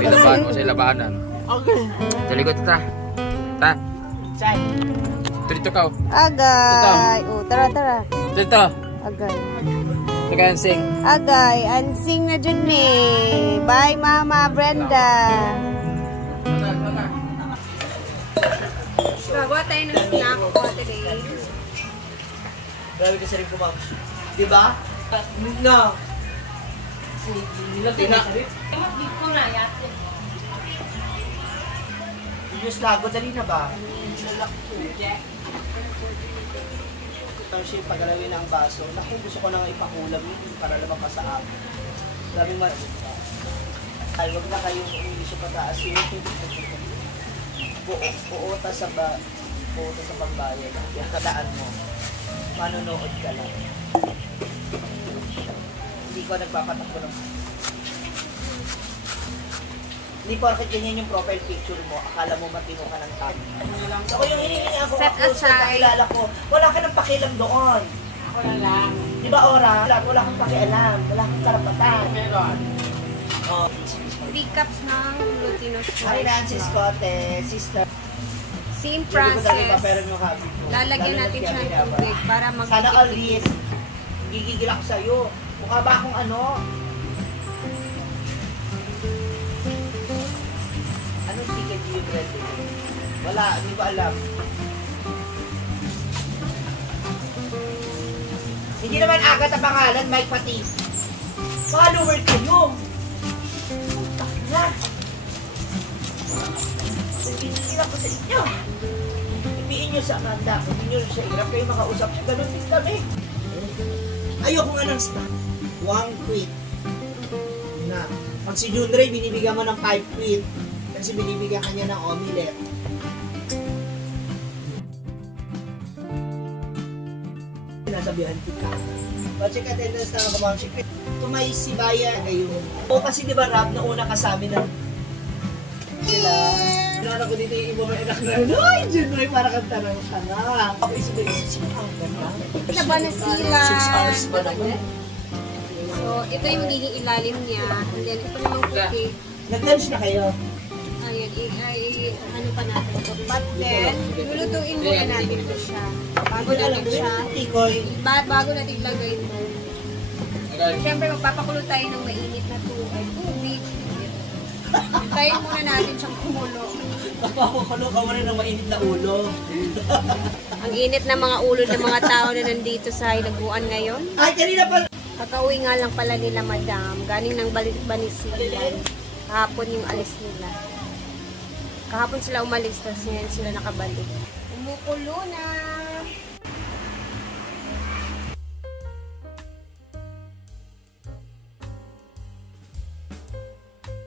Ilabahan mo sa ilabahanan. Okay. Sa likod ta. Ta. Saan? Dito ka. Agay. Oh, tara. Dito. Agay. Sige, ansing. Agay. Ansing na dyan eh. Bye, Mama Brenda. Gagawa tayo ng snack ko today. Grabe kasi rin po, ma'am. Diba? No. Yung lago, dali na ba? Tapos yung paglalagay na ang baso. Naku, gusto ko nang ipakulam yun para lumabas sa akin. Daming ay, wag na kayong umilis yung pataas yun. Buota sa pambayan. Yung kadaan mo. Manonood ka lang. Hindi ko nagpapatakbo ng... Hindi porket ganyan yung profile picture mo, akala mo matino ka ng tao. Ako yung hinihingi ako, set aside. Kilala ko, wala ka ng pakialam doon. Ako na lang. Di ba, Ora? Wala kang pakialam, wala kang karapatan. Meron. Oh. 3 cups ng glutinous rice. Hi, Nancy's Cote, sister. Same process. Lalagyan natin siya ng tubig para mag- Sana all this, gigigil ako sa'yo. Mukha ba akong ano? Anong ticket yung bread? Wala, hindi ko alam. Hindi naman agad ang pangalan, Mike Pati. Follower kayo! Putak na! Sabihin ako sa inyo. Sabihin nyo sa Amanda, sabihin nyo sa hirap kayo makausap. Ganun din kami. Ayoko nga ng snack. One quid. Na. Pag si Junray, binibigyan mo ng 5 quid. Kasi binibigyan kanya ng omelette. Nasabihan kita. Check attendance na ako, ma'am. Tumay si Baya ngayon. O kasi di ba, Rab, nauna ka sa amin na sila. Pinara ko dito yung iba mga anak na, ay, Junray, para kang tarang ka na. Ako isip ang ganda. Ito ba na sila? 6 hours ba naman? So, ito yung magiging ilalim niya. And then, ito namang puti. Nag-lunch na kayo? Ayun, ano pa natin ito. But then, lulutuin muna natin ito siya. Bago natin siya. Bago natin ilagay ito. Siyempre, magpapakulo tayo ng mainit na tubig. Tayo muna natin siyang kumulo. Magpapakulo ka mo rin ng mainit na ulo. Ang init na mga ulo ng mga tao na nandito sa Hinaguan ngayon. Ay, kanina pa! Kakauwi nga lang pala nila, madam. Galing ng Banisilan. Kahapon yung alis nila. Kahapon sila umalis, tapos ngayon sila nakabalik. Umukulo na!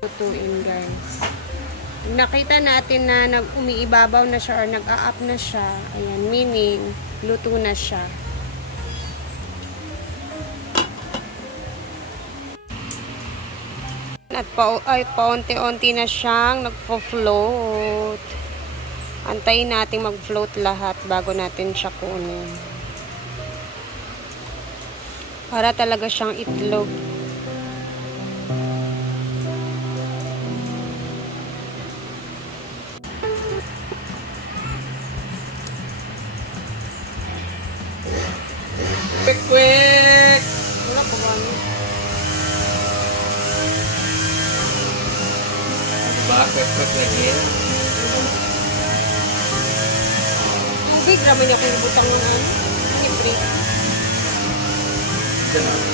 Lutuin, guys. Nakita natin na umiibabaw na siya or nag-a-up na siya. Ayan, meaning, luto na siya. At paunti-unti na siyang nagpo-float. Antayin natin mag-float lahat bago natin siya kunin. Para talaga siyang itlog. Quick! Wala po ba? Quick lagi. Tubig, raman niya kung butang ng ano. Siyempre. Diyan.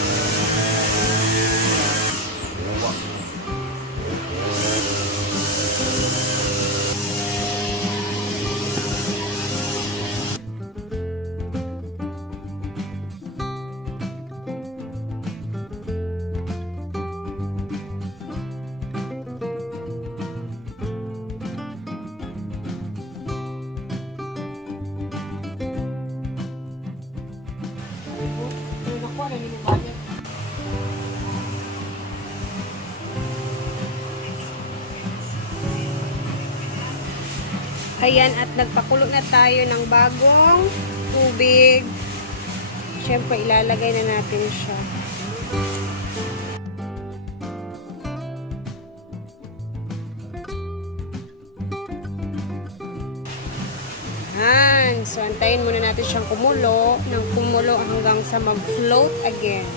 Ayan, at nagpakulo na tayo ng bagong tubig. Siyempre, ilalagay na natin siya. Hintayin muna natin siyang kumulo hanggang sa mag-float again.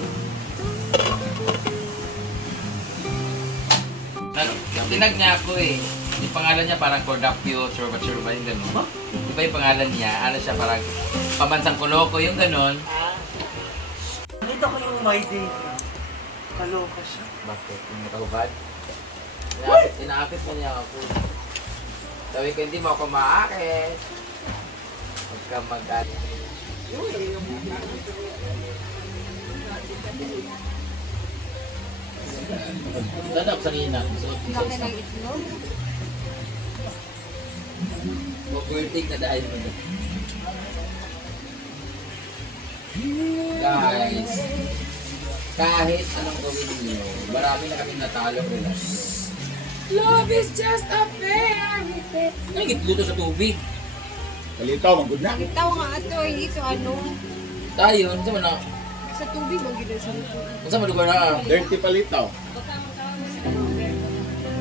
Tinag niya ako eh. Yung pangalan niya parang Cordapio, Churba, yung gano'n. Diba yung pangalan niya? Ano siya parang pamansang Koloko, yung gano'n. Nakita ko yung my day. Kaloka siya. Bakit? Yung nakahubad? Inaakit mo niya ako. Sabi ko, hindi mo ako maakit. Huwag ka mag-alit. Dadap sa nina. Laki ng itlog. Mag-birthday na dahil mo. Guys, kahit anong gawin niyo, marami na kaming natalong relasyon. Love is just a fairy tale. Ay, gitluto sa tubig. Kalitaw, magod na. Itaw nga ato, hindi ito ano. Tayo, ano sa na? Sa tubig, wag yun sa lugar. Ano sa lugar na? Dirty palitaw.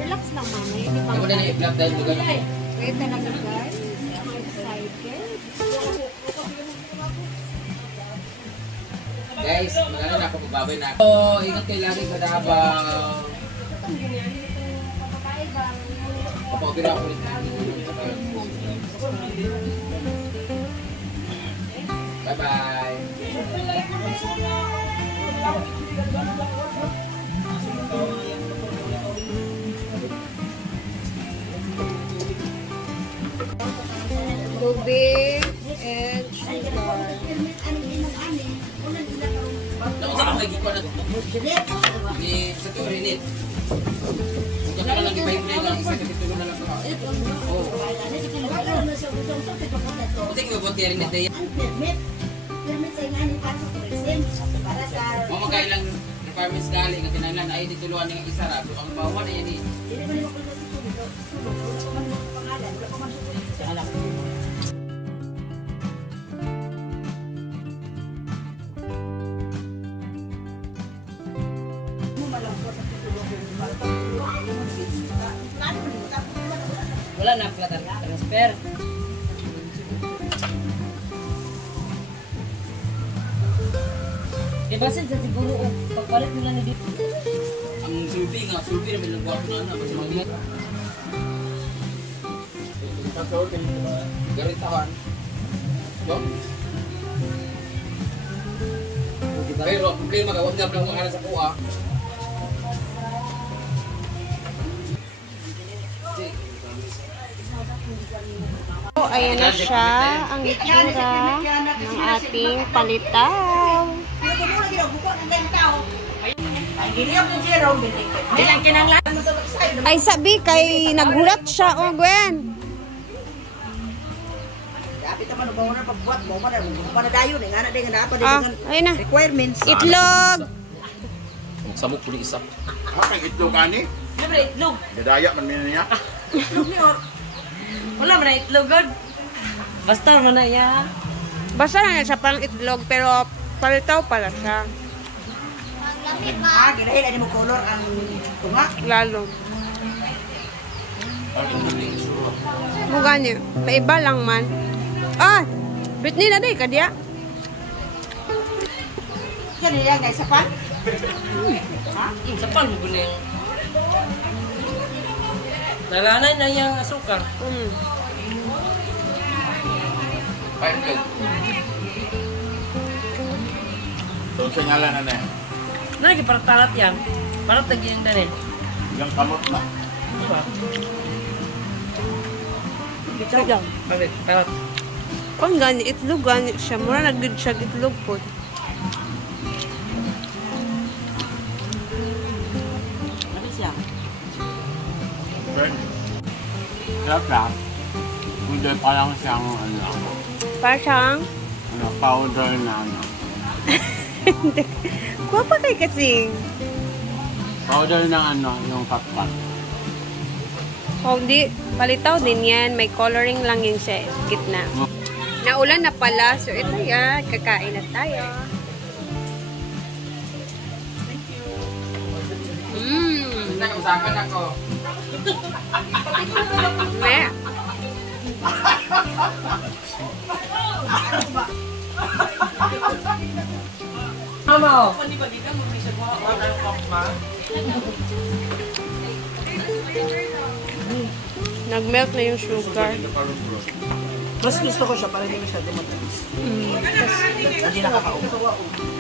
Relax lang, mama. Hindi pa Ano mo na na-i-vlog dahil lugar na? Wait talaga, guys. I'm excited. Guys, magana na ako, magbabay na ako. Oh, ingat kayo lagi sa Davao. Kapag-opera ako ulit. Bye-bye. Tubig and sugar. Naunsa ka magiging ko na ito? Sa ito, Rinit. Ito ka lang ipahiblay lang, isa ka titulo na lang ito. Oo. Buti ko ba ito, Rinit? Mga magkailang requirements galing, ang kinailan ay dituluan ng isa ra. Ang bawa na yan eh. Wala na pala transfer. Diba sa siguro pagpalit nila na dito. Ang sulbi na may nagbuhat na kasi mag-ingat. Garitawan. Ito? Pero kung kayo magawag na lang mga sa kuha. So, ayan na siya, ang itsura ng ating palitaw. Ay, sabi kay naghulat siya, oh, Gwen. Ayun na. Requirements. Itlog. Samok po isa. Ang itlog ani? Siyempre, itlog. Gadaya man niya. Itlog ni Or. Wala man na itlog, God. Basta man na yan. Basta na siya parang itlog, pero palitaw pala siya. Dahil mo color ang tunga. Lalo. Mukha niyo. Maiba lang man. Ah! Britney na day, kadya. Yan nila guys, sa pan? Sa pan mo na yung... Nalanay na yung asukar. So, sa ngalan na na. Lagi para talat yan. Para tagyan na rin. Ilang kamot na. Diba? Bitaw lang. Bakit? Talat. Kung gani, itlog gani siya. Mura nag-good siya itlog po. Ano siya? Friend. Sarap lang. Hindi pa lang siyang ano. Para siyang... Ano, powder na ano. Guwapa kay kasing. Powder na ano, yung pat-pat. Oh, di. Palitaw din yan. May coloring lang yung sa gitna. Naulan na pala. So, ito yan. Kakain na tayo. Usapan ako. Amo. Nag-melt na yung sugar. Mas gusto ko siya para hindi masyado matamis. Hindi nakakaumay.